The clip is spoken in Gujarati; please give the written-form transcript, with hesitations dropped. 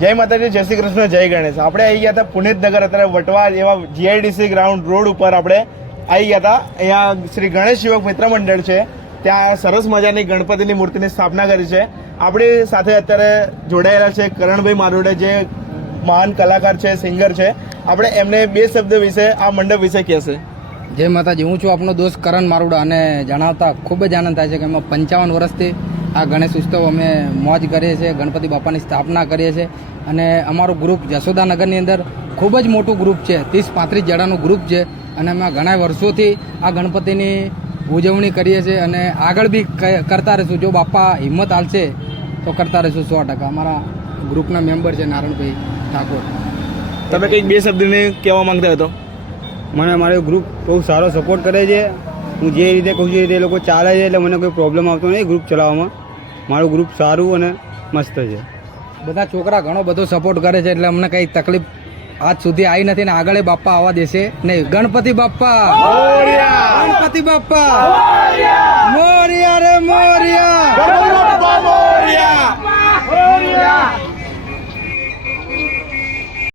જય માતાજી, જય શ્રી કૃષ્ણ, જય ગણેશ. આપણે આવી ગયા હતા પુનિતનગર, અત્યારે વટવા એવા જીઆઈડીસી ગ્રાઉન્ડ રોડ ઉપર આપણે આવી ગયા હતા. અહીંયા શ્રી ગણેશ યુવક મિત્ર મંડળ છે, ત્યાં સરસ મજાની ગણપતિની મૂર્તિની સ્થાપના કરી છે. આપણી સાથે અત્યારે જોડાયેલા છે કરણભાઈ મારોડે, જે મહાન કલાકાર છે, સિંગર છે. આપણે એમને બે શબ્દ વિશે આ મંડપ વિશે કહેશે. જય માતાજી, હું છું આપનો દોસ્ત કરણ મારુડા અને જણાવતા ખૂબ જ આનંદ થાય છે કે અમે 55 વર્ષથી આ ગણેશ ઉત્સવ અમે મોજ કરીએ છીએ, ગણપતિ બાપાની સ્થાપના કરીએ છીએ. અને અમારું ગ્રુપ જશોદાનગરની અંદર ખૂબ જ મોટું ગ્રુપ છે, 30-35 જણાનું ગ્રુપ છે. અને અમે ઘણા વર્ષોથી આ ગણપતિની ઉજવણી કરીએ છીએ અને આગળ બી કરતા રહીશું. જો બાપા હિંમત આલશે તો કરતા રહીશું 100%. અમારા ગ્રુપના મેમ્બર છે નારણભાઈ ઠાકોર. તમે કંઈક બે શબ્દને કહેવા માંગતા હતો? મને અમારો ગ્રુપ બહુ સારો સપોર્ટ કરે છે. હું જે રીતે કહું છું એ રીતે એ લોકો ચાલે છે, એટલે મને કોઈ પ્રોબ્લેમ આવતો નહીં ગ્રુપ ચલાવવામાં. મારું ગ્રુપ સારું અને મસ્ત છે. બધા છોકરા ઘણો બધો સપોર્ટ કરે છે, એટલે અમને કંઈ તકલીફ આજ સુધી આવી નથી ને આગળ બાપા આવવા દેશે નહીં. ગણપતિ બાપ્પા, ગણપતિ બાપ્પા.